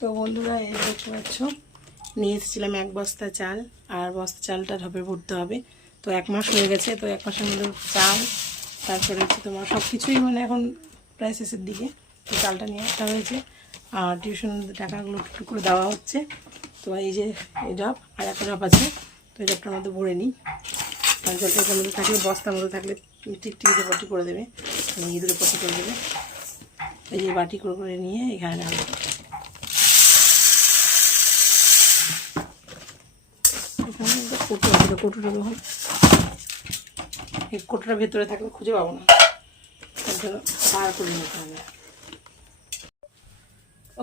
তো বন্ধুরা এই দেখতে পাচ্ছ নিয়ে এসেছিলাম 1 বস্তা চাল, আর বস্তা চালটা ঢপে ভরতে হবে। তো 1 মাস হয়ে গেছে, তো 1 মাসের মধ্যে চাল, তারপরে হচ্ছে তোমার সব কিছুই মানে এখন প্রায় শেষের দিকে। তো চালটা নিয়ে আসা হয়েছে, আর টিউশনের টাকাগুলো একটু করে দেওয়া হচ্ছে। তো এই যে এই ঢপ, আর একটা ঢপ আছে, তো এই ঢপটার মধ্যে ভরে নিই। আর জলটার মধ্যে থাকলে, বস্তার মধ্যে থাকলে টিকটিকিতে পটি করে দেবে, ইঁদুরে পটি করে দেবে। এই যে বাটি করে নিয়ে এখানে ঢালবো। কৌটোটা যখন এই কৌটোটার ভেতরে থাকলে খুঁজে পাবো না, তার জন্য বার করে নিতে হবে।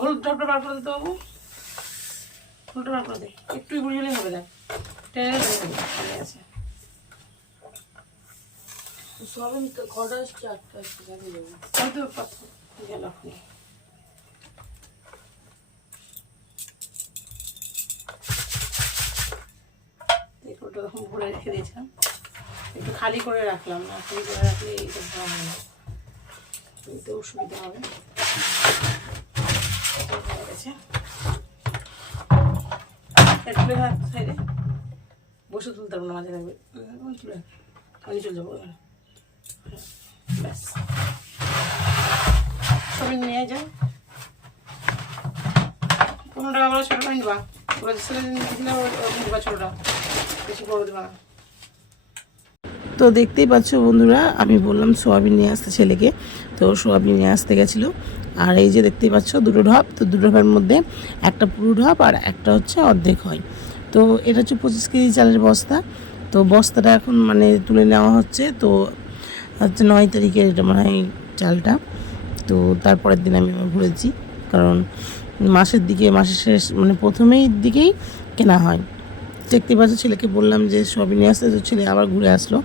হলুদ ঢপটা বার করে দিতে বাবু, হলুদটা বার করে দে, একটু বুঝে হলেই হবে। দেখ টেনে আছে সবাই কটা চারটা হয়তো পাথর গেল। এগুলোটা তখন ভরে রেখে দিয়েছিলাম, একটু খালি করে রাখলাম, না খালি করে রাখলে এইটা ভালো হয় না, এতে অসুবিধা হবে। হয়ে গেছে, তুলে হাত সাইডে বসে তুলতে পারবো না, মাঝে লাগবে তুলে আমি চলে যাবো। ব্যাস সবাই নিয়ে যাও। 15 টাকা করে ছোটো নিবা, ওরা নিবা ছোটোটা, বেশি বড় দেবা না। তো দেখতেই পাচ্ছ বন্ধুরা, আমি বললাম সোয়াবিন নিয়ে আসতে ছেলেকে, তো সোয়াবিন নিয়ে আসতে গেছিলো। আর এই যে দেখতেই পাচ্ছ দুটো ঢপ, তো দুটো ঢপের মধ্যে একটা পুরো ঢপ আর একটা হচ্ছে অর্ধেক হয়। তো এটা হচ্ছে 25 কেজি চালের বস্তা। তো বস্তাটা এখন মানে তুলে নেওয়া হচ্ছে। তো হচ্ছে 9 তারিখের এটা মানে চালটা। তো তারপরের দিন আমি ঘুরেছি, কারণ মাসের শেষ মানে প্রথমেই দিকেই কেনা হয়। দেখতে পাচ্ছ ছেলেকে বললাম যে সবই নিয়ে আসতে, তো ছেলে আবার ঘুরে আসলো,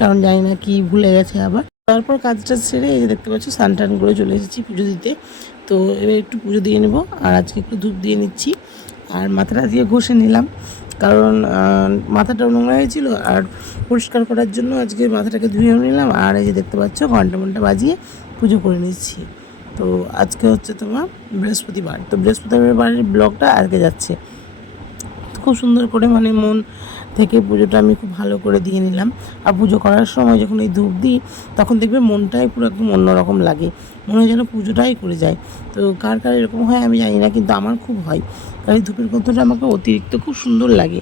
কারণ জানি না কি ভুলে গেছে আবার। তারপর কাজটা সেরে এই যে দেখতে পাচ্ছ স্নান টান করে চলে এসেছি পুজো দিতে। তো এবার একটু পুজো দিয়ে নেবো, আর আজকে একটু ধূপ দিয়ে নিচ্ছি, আর মাথাটা দিয়ে ঘষে নিলাম, কারণ মাথাটা নোংরা হয়েছিল, আর পরিষ্কার করার জন্য আজকে মাথাটাকে ধুয়ে নিলাম। আর এই যে দেখতে পাচ্ছ ঘন্টা বাজিয়ে পুজো করে নিচ্ছি। তো আজকে হচ্ছে তোমার বৃহস্পতিবার, তো বৃহস্পতিবারের ব্লগটা আজকে যাচ্ছে। খুব সুন্দর করে মানে মন থেকে পুজোটা আমি খুব ভালো করে দিয়ে নিলাম। আর পুজো করার সময় যখন এই ধূপ দিই, তখন দেখবে মনটাই পুরো একদম অন্যরকম লাগে, মনে হয় যেন পুজোটাই করে যায়। তো কার কার এরকম হয় আমি জানি না, কিন্তু আমার খুব হয়, কারণ এই ধূপের গন্ধটা আমাকে অতিরিক্ত খুব সুন্দর লাগে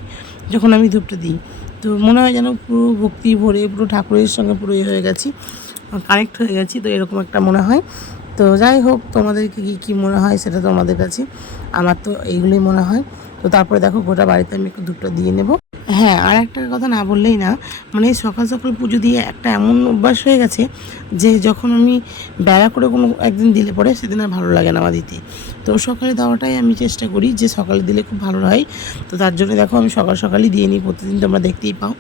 যখন আমি ধূপটা দিই। তো মনে হয় যেন পুরো ভক্তি ভরে পুরো ঠাকুরের সঙ্গে পুরো হয়ে গেছি, কানেক্ট হয়ে গেছি, তো এরকম একটা মনে হয়। তো যাই হোক, তোমাদেরকে কী মনে হয় সেটা তোমাদের কাছে, আমার তো এইগুলোই মনে হয়। তো তারপরে দেখো গোটা বাড়িতে আমি একটু ধূপটা দিয়ে নেব। হ্যাঁ, আর একটা কথা না বললেই না, মানে সকাল সকাল পুজো দিয়ে একটা এমন অভ্যাস হয়ে গেছে যে যখন আমি বেলা করে কোনো একদিন দিলে পরে সেদিন আর ভালো লাগে না আমার দিতে। তো সকালে দেওয়াটাই আমি চেষ্টা করি যে সকালে দিলে খুব ভালো হয়। তো তার জন্য দেখো আমি সকালই দিয়ে নিই, প্রতিদিন তোমরা দেখতেই পাও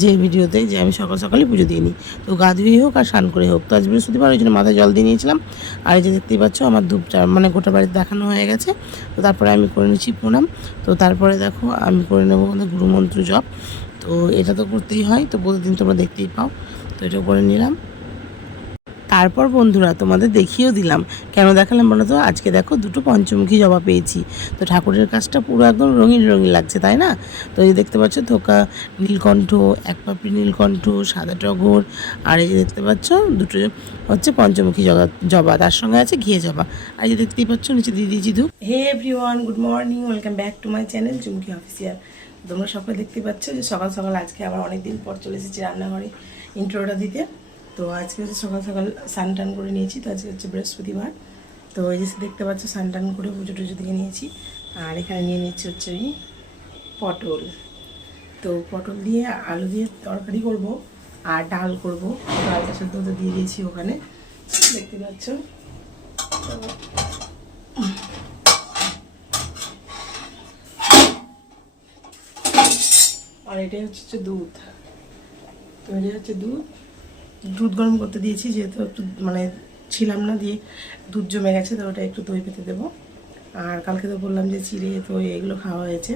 যে ভিডিওতে যে আমি সকালই পুজো দিয়ে নিই। তো গা ধুয়ে হোক আর স্নান করে হোক। তো আজ বৃহস্পতিবার, ওই জন্য মাথায় জল দিয়ে নিয়েছিলাম। আর এই যে দেখতেই পাচ্ছ আমার ধূপটা মানে গোটা বাড়িতে দেখানো হয়ে গেছে। তো তারপরে আমি করে নিচ্ছি প্রণাম। তো তারপরে দেখো আমি করে নেবো আমাদের গুরুমন্ত্র জপ। তো এটা তো করতেই হয়, তো প্রতিদিন তোমরা দেখতেই পাও, তো এটা করে নিলাম। তারপর বন্ধুরা তোমাদের দেখিয়েও দিলাম, কেন দেখালাম বলো তো, আজকে দেখো দুটো পঞ্চমুখী জবা পেয়েছি। তো ঠাকুরের কাজটা পুরো একদম রঙিন লাগছে, তাই না? তো এই দেখতে পাচ্ছ থোকা নীলকণ্ঠ, এক পাপড়ি নীলকণ্ঠ, সাদা টগর, আর এই যে দেখতে পাচ্ছ দুটো হচ্ছে পঞ্চমুখী জবা, তার সঙ্গে আছে ঘিয়ে জবা। আর এই যে দেখতেই পাচ্ছ নিচে দিয়ে দিয়েছি ধূপ। Hey everyone, good morning, welcome back to my channel Chumki official. তোমরা সকলে দেখতে পাচ্ছ যে সকাল আজকে আবার অনেকদিন পর চলে এসেছি রান্নাঘরে ইন্ট্রোটা দিতে। তো আজকে হচ্ছে সকাল স্নান টান করে নিয়েছি, তো আজকে হচ্ছে বৃহস্পতিবার। তো এই যে দেখতে পাচ্ছ স্নান টান করে পুজো টুজো দিয়ে নিয়েছি। আর এখানে নিয়ে নিচ্ছি হচ্ছে এই পটল। তো পটল দিয়ে আলু দিয়ে তরকারি করব, আর ডাল করব। ডালটা সেদ্ধ দিয়ে দিয়েছি ওখানে, দেখতে পাচ্ছ। আর এটাই হচ্ছে দুধ। তো এটা হচ্ছে দুধ গরম করতে দিয়েছি, যেহেতু একটু মানে ছিলাম না, দিয়ে দুধ জমে গেছে, তো ওটা একটু দই পেতে দেবো। আর কালকে তো বললাম যে চিড়ে দই এগুলো খাওয়া হয়েছে,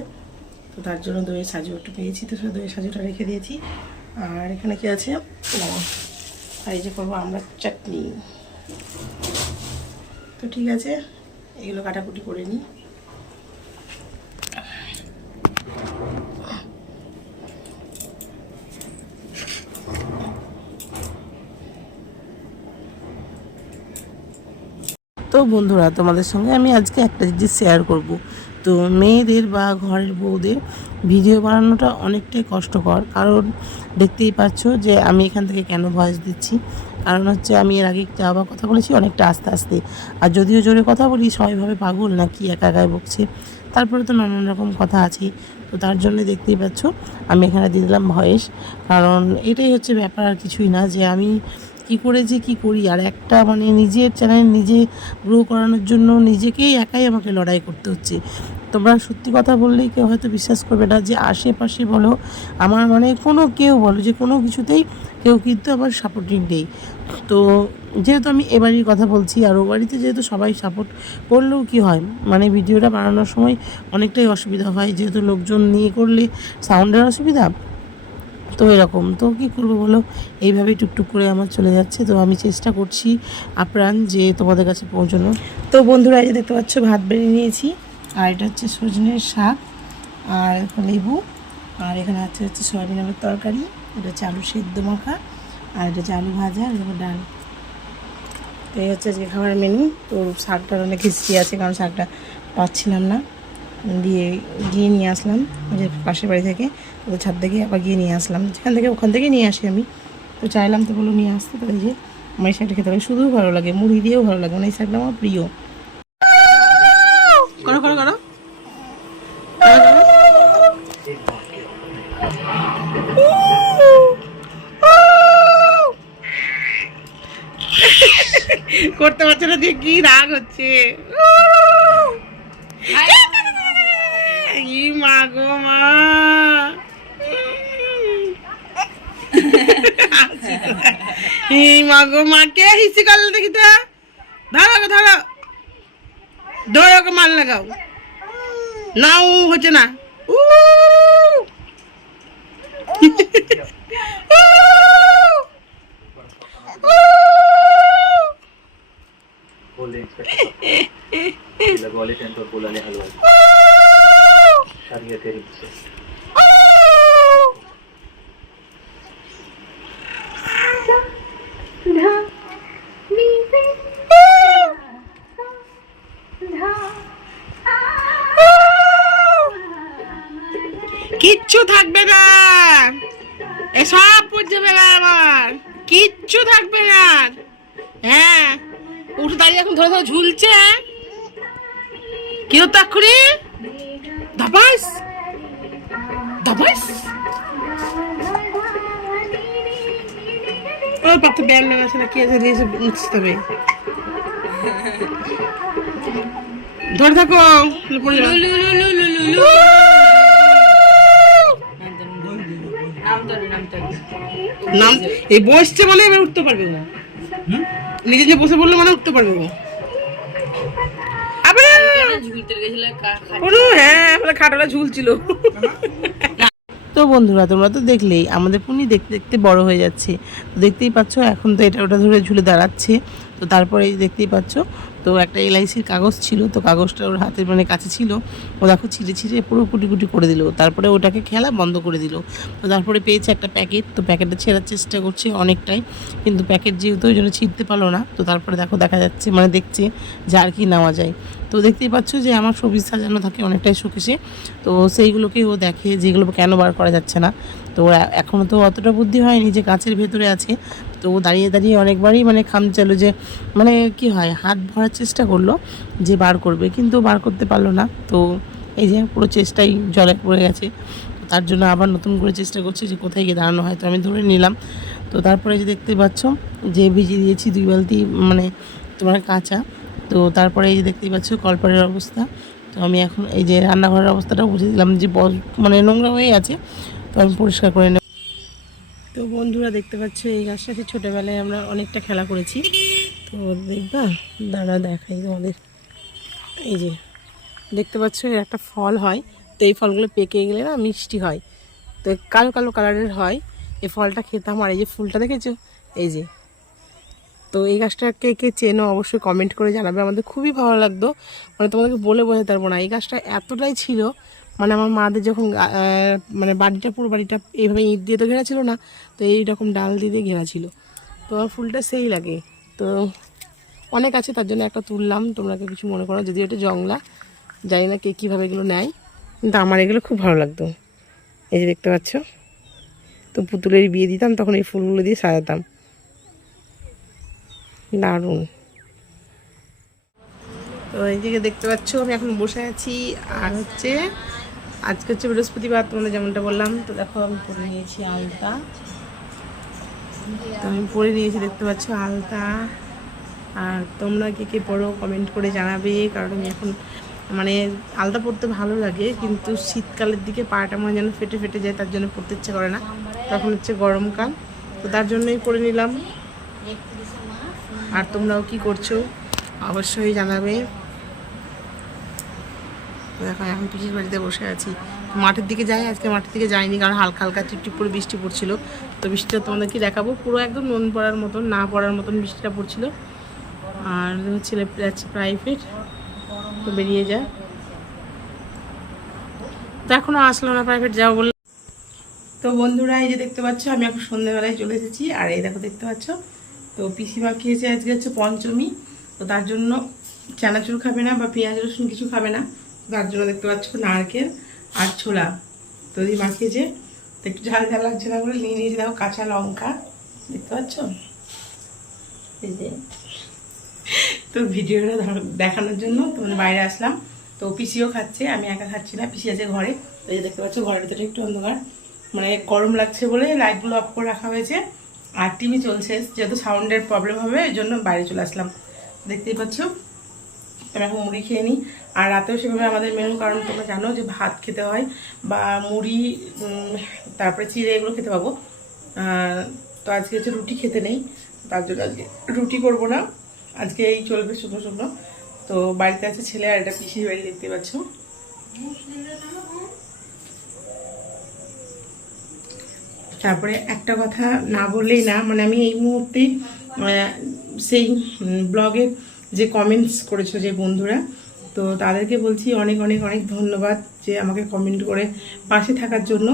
তো তার জন্য দইয়ের সাজু একটু পেয়েছি, তো সেই দইয়ের সাজুটা রেখে দিয়েছি। আর এখানে কি আছে, আর এই যে করবো আমরা চাটনি। তো ঠিক আছে, এগুলো কাটাকুটি করে নিই। তো বন্ধুরা, তোমাদের সঙ্গে আমি আজকে একটা জিনিস শেয়ার করব। তো মেয়েদের বা ঘরের বউদের ভিডিও বানানোটা অনেকটাই কষ্টকর, কারণ দেখতেই পাচ্ছ যে আমি এখান থেকে কেন ভয়েস দিচ্ছি। কারণ হচ্ছে আমি এর আগে একটু আবার কথা বলেছি অনেকটা আস্তে আস্তে, আর যদিও জোরে কথা বলি সবাই ভাবে পাগল নাকি একা একাই বকছে। তারপরে তো নানান রকম কথা আছে, তো তার জন্য দেখতেই পাচ্ছ আমি এখানে দিয়ে দিলাম ভয়েস। কারণ এটাই হচ্ছে ব্যাপার, আর কিছুই না। যে আমি কি করে যে কি করি, আর একটা মানে নিজের চ্যানেল নিজে গ্রো করানোর জন্য নিজেকেই একাই আমাকে লড়াই করতে হচ্ছে। তোমরা সত্যি কথা বললেই কেউ হয়তো বিশ্বাস করবে না, যে আশেপাশে বলো আমার মানে কোনো কেউ বলো যে কোনো কিছুতেই কেউ কিন্তু আমার সাপোর্টিং নেই। তো যেহেতু আমি এবারই কথা বলছি, আর ও বাড়িতে যেহেতু সবাই সাপোর্ট করলেও কি হয়, মানে ভিডিওটা বানানোর সময় অনেকটাই অসুবিধা হয়, যেহেতু লোকজন নিয়ে করলে সাউন্ডের অসুবিধা। তো এরকম তো কী করবো বলো, এইভাবেই টুকটুক করে আমার চলে যাচ্ছে। তো আমি চেষ্টা করছি আপ্রাণ যে তোমাদের কাছে পৌঁছানো। তো বন্ধুরা, এই যে দেখতে পাচ্ছ ভাত বেড়ে নিয়েছি, আর এটা হচ্ছে সজনের শাক, আর লেবু, আর এখানে হচ্ছে সয়াবিন আলুর তরকারি, এটা হচ্ছে আলু সেদ্ধ মাখা, আর এটা হচ্ছে আলু ভাজা, আর এবার ডাল। তো এই হচ্ছে আজকে খাবার মেনু। তো শাকটার অনেক হিস্ট্রি আছে, কারণ শাকটা পাচ্ছিলাম না, দিয়ে গিয়ে নিয়ে আসলাম যে পাশের বাড়ি থেকে, তো ছাদ থেকে আবার গিয়ে নিয়ে আসলাম, যেখান থেকে ওখান থেকে নিয়ে আসি আমি। তো চাইলাম তো বলো নিয়ে আসতে, তো এই যে আমার এই শাকটা খেতে লাগে, শুধুও ভালো লাগে, মুড়ি দিয়েও ভালো লাগে, মানে এই শাকটা আমার প্রিয়। করো করো করো, করতে পারছে না, দিয়ে কি রাগ হচ্ছে। মা গো মা, মা গো মা, কে হিসি করলে দেখি তো, ধরো ধরো ধরো, ওকে মাল লাগাও, নাও হচ্ছে না। কিচ্ছু থাকবে না, এসব পড়ে যাবে না, আমার কিচ্ছু থাকবে না। হ্যাঁ, উঠে দাঁড়িয়ে এখন ধরে ধরে ঝুলছে, কেউ তাক্ষুরি ধাপাস ধাপাস। ওই পাতে ব্যায়াম নেওয়া আছে না, কে দিয়েছে মুছতে হবে, ধরে থাকো। নাম এই বসছে মানে এবার উঠতে পারবে না, নিজে যে বসে বললো মানে উঠতে পারবে না। হ্যাঁ, খাটলা ঝুলছিল। তো বন্ধুরা, তোমরা তো দেখলেই আমাদের পুনি দেখতে দেখতে বড় হয়ে যাচ্ছে। তো দেখতেই পাচ্ছ এখন তো এটা ওটা ধরে ঝুলে দাঁড়াচ্ছে। তো তারপরে দেখতেই পাচ্ছ, তো একটা এলআইসির কাগজ ছিল, তো কাগজটা ওর হাতের মানে কাছে ছিল, ও দেখো ছিঁড়ে ছিঁড়ে পুরো কুটি কুটি করে দিল। তারপরে ওটাকে খেলা বন্ধ করে দিল। তো তারপরে পেয়েছে একটা প্যাকেট, তো প্যাকেটটা ছেঁড়ার চেষ্টা করছে অনেকটাই, কিন্তু প্যাকেট যেহেতু ওই জন্য ছিঁড়তে পারলো না। তো তারপরে দেখো দেখা যাচ্ছে মানে দেখছে যে আর কি নেওয়া যায়। তো দেখতেই পাচ্ছ যে আমার শোপিস সাজানো থাকে অনেকটাই শোকেসে, তো সেইগুলোকেই ও দেখে যেগুলো কেন বার করা যাচ্ছে না। তো এখনও তো অতটা বুদ্ধি হয়নি যে কাছের ভেতরে আছে। তো ও দাঁড়িয়ে দাঁড়িয়ে অনেকবারই মানে খামচালো, যে মানে কি হয় হাত ভরার চেষ্টা করলো যে বার করবে, কিন্তু বার করতে পারলো না। তো এই যে পুরো চেষ্টাই জলে পড়ে গেছে। তার জন্য আবার নতুন করে চেষ্টা করছে যে কোথায় গিয়ে দাঁড়ানো হয়। তো আমি ধরে নিলাম। তো তারপরে যে দেখতে পাচ্ছ যে ভিজিয়ে দিয়েছি 2 বালতি মানে তোমার কাঁচা। তো তারপরে এই যে দেখতেই পাচ্ছ কলপারের অবস্থা। তো আমি এখন এই যে রান্নাঘরের অবস্থাটাও বুঝে দিলাম যে মানে নোংরা হয়ে আছে, তো আমি পরিষ্কার করে নেব। তো বন্ধুরা দেখতে পাচ্ছ এই গাছটাকে ছোটোবেলায় আমরা অনেকটা খেলা করেছি। তো দেখবা, দাঁড়া দেখাই তোমাদের। এই যে দেখতে পাচ্ছ এর একটা ফল হয়, তো এই ফলগুলো পেকে গেলে না মিষ্টি হয়, তো কালো কালো কালারের হয়। এই ফলটা খেতাম, আর এই যে ফুলটা দেখেছো এই যে। তো এই গাছটাকে কে চেনো অবশ্যই কমেন্ট করে জানাবে, আমাদের খুবই ভালো লাগতো, মানে তোমাদেরকে বলে বোঝাতে পারবো না। এই গাছটা এতটাই ছিল মানে আমার মাদের যখন মানে বাড়িটা পুরো বাড়িটা এইভাবে ইট দিয়ে তো ঘেরা ছিল না, তো এইরকম ডাল দিয়ে ঘেরা ছিল। তো আমার ফুলটা সেই লাগে, তো অনেক আছে তার জন্য একটা তুললাম, তোমরা কিছু মনে করো। যদি এটা জংলা, জানি না কে কীভাবে এগুলো নেয়, কিন্তু আমার এগুলো খুব ভালো লাগতো। এই যে দেখতে পাচ্ছ, তো পুতুলের বিয়ে দিতাম তখন এই ফুলগুলো দিয়ে সাজাতাম, দারুণ। তো এই দিকে দেখতে পাচ্ছ আমি এখন বসে আছি, আর হচ্ছে আজকে হচ্ছে বৃহস্পতিবার, তোমাদের যেমনটা বললাম। তো দেখো আমি পরে নিয়েছি আলতা, তো আমি পরে নিয়েছি দেখতে পাচ্ছ আলতা। আর তোমরা কে কে পড়ো কমেন্ট করে জানাবে, কারণ আমি এখন মানে আলতা পরতে ভালো লাগে, কিন্তু শীতকালের দিকে পাটা আমার যেন ফেটে ফেটে যায়, তার জন্য পরতে ইচ্ছে করে না। তখন হচ্ছে গরমকাল, তো তার জন্যই পরে নিলাম। আর তোমরাও কি করছো অবশ্যই জানাবে। দেখো এখন পিসির বাড়িতে বসে আছি, মাঠের দিকে যাই। আজকে মাঠের দিকে যাইনি, কারণ হালকা হালকা টিপটিপ করে বৃষ্টি পড়ছিল। তো বৃষ্টিটা তোমাদেরকে দেখাবো, পুরো একদম নুন পড়ার মতন, না পড়ার মতন বৃষ্টিটা পড়ছিল। আর ছেলে যাচ্ছে প্রাইভেট, তো বেরিয়ে যায়। তো এখনও আসলো না প্রাইভেট যাও বললে। তো বন্ধুরা এই যে দেখতে পাচ্ছ আমি এখন সন্ধ্যেবেলায় চলে এসেছি। আর এই দেখো দেখতে পাচ্ছ, তো পিসিমা খেয়েছে আজকে হচ্ছে পঞ্চমী, তো তার জন্য চানাচুর খাবে না বা পেঁয়াজ রসুন কিছু খাবে না, তার জন্য দেখতে পাচ্ছ নারকেল আর ছোলা তো দিয়ে মাখিয়েছে। তো একটু ঝাল ঝাল লাগছে না বলে নিয়ে নিয়েছি দেখো কাঁচা লঙ্কা, দেখতে পাচ্ছ এই যে। তো ভিডিওটা দেখানোর জন্য তোমাদের বাইরে আসলাম। তো পিসিও খাচ্ছে, আমি একা খাচ্ছি না, পিসি আছে ঘরে। তো এই যে দেখতে পাচ্ছ ঘরের ভিতরে একটু অন্ধকার, মানে গরম লাগছে বলে লাইটগুলো অফ করে রাখা হয়েছে। আর টিভি চলছে, যেহেতু সাউন্ডের প্রবলেম হবে এই জন্য বাইরে চলে আসলাম। দেখতেই পাচ্ছ আমি এখন মুড়ি খেয়ে নিই। আর রাতেও সেভাবে আমাদের মেনু, কারণ তোমরা জানো যে ভাত খেতে হয় বা মুড়ি, তারপরে চিড়ে এগুলো খেতে পাবো। তো আজকে হচ্ছে রুটি খেতে নেই, তার জন্য আজকে রুটি করবো না, আজকে এই চলবে শুকনো শুকনো। তো বাড়িতে আছে ছেলে, আর এটা পিসির বাড়ি দেখতে পাচ্ছ। তারপরে একটা কথা না বললেই না, মানে আমি এই মুহূর্তে সেই ব্লগের যে কমেন্টস করেছো যে বন্ধুরা, তো তাদেরকে বলছি অনেক অনেক অনেক ধন্যবাদ যে আমাকে কমেন্ট করে পাশে থাকার জন্য।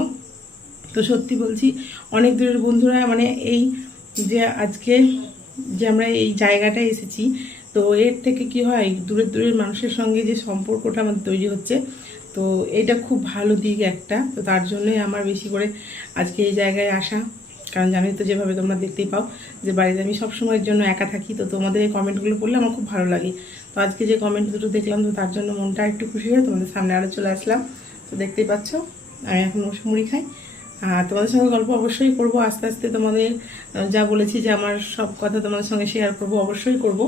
তো সত্যি বলছি, অনেক দূরের বন্ধুরা, মানে এই যে আজকে যে আমরা এই জায়গাটায় এসেছি, তো এর থেকে কি হয় দূরের দূরের মানুষের সঙ্গে যে সম্পর্কটা আমাদের তৈরি হচ্ছে, তো এটা খুব ভালো দিক একটা। তো তার জন্যই আমার বেশি করে আজকে এই জায়গায় আসা, কারণ জানি তো যেভাবে তোমরা দেখতেই পাও যে বাড়িতে আমি সবসময়ের জন্য একা থাকি। তো তোমাদের এই কমেন্টগুলো পড়লে আমার খুব ভালো লাগে। তো আজকে যে কমেন্ট দুটো দেখলাম, তো তার জন্য মনটা একটু খুশি হয়ে তোমাদের সামনে আরও চলে আসলাম। তো দেখতেই পাচ্ছ আমি এখন মুড়ি খাই। আর তোমাদের সঙ্গে গল্প অবশ্যই করব আস্তে আস্তে, তোমাদের যা বলেছি যে আমার সব কথা তোমাদের সঙ্গে শেয়ার করব, অবশ্যই করব,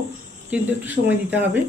কিন্তু একটু সময় দিতে হবে।